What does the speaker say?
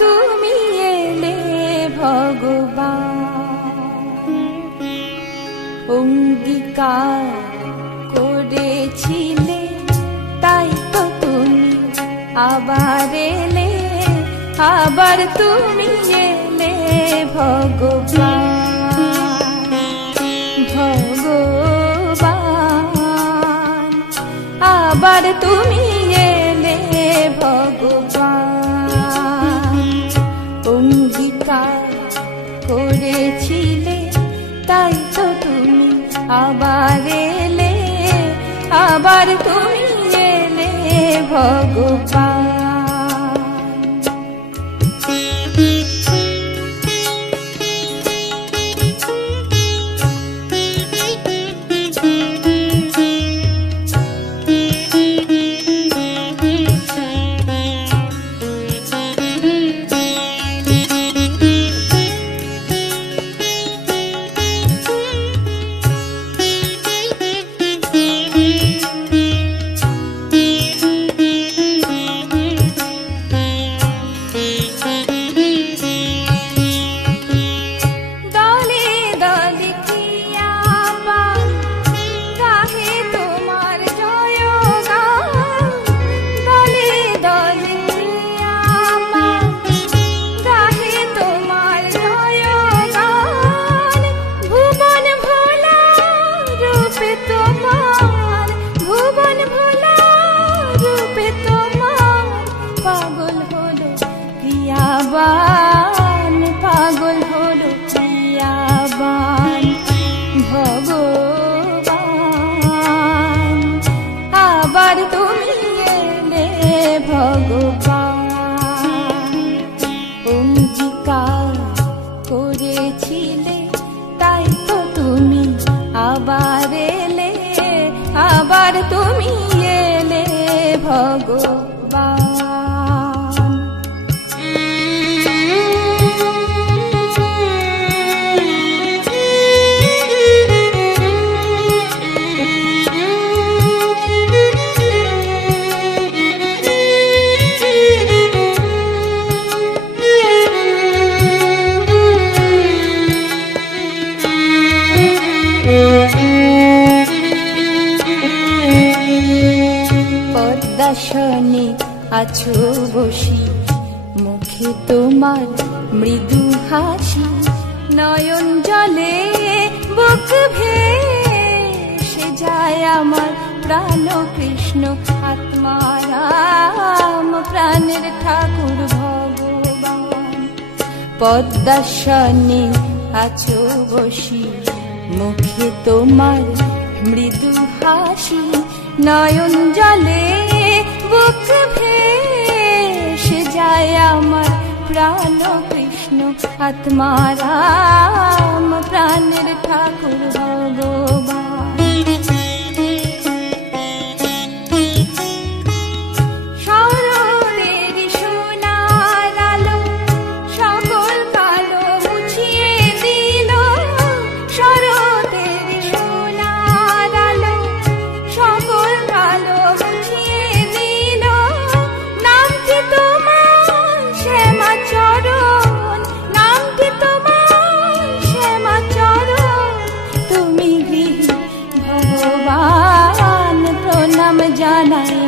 তুমি এলে ভগবান, অঙ্গীকার করেছিলে তাই তো তুমি আবার এলে, আবার তুমি এলে ভগবান, ভগবান, আবার তুমি এলে ভগবান, অঙ্গীকার করেছিলে তাই তো তুমি আবার এলে, আবার তুমি এলে ভগবান। প্রিয়াবান, পাগল হলো প্রিয়াবান, ভগবান, আবার তুমি এলে ভগবান, অঙ্গীকার করেছিলে তাই তো তুমি আবার এলে, আবার তুমি এলে ভগবান। পদ্মাসনে আছো বসি, মুখে তোমার মৃদু হাসি, নয়ন জলে বুক ভেসে যায় আমার প্রাণ কৃষ্ণ আত্মারাম, প্রাণের ঠাকুর ভগবান। পদ্মাসনে আছো বসি, মুখে তোমার মৃদু হাসি, নয়ন জলে বুক ভেসে যায় আমার প্রাণ কৃষ্ণ আত্মারাম, প্রাণের ঠাকুর ভগবান। জানাই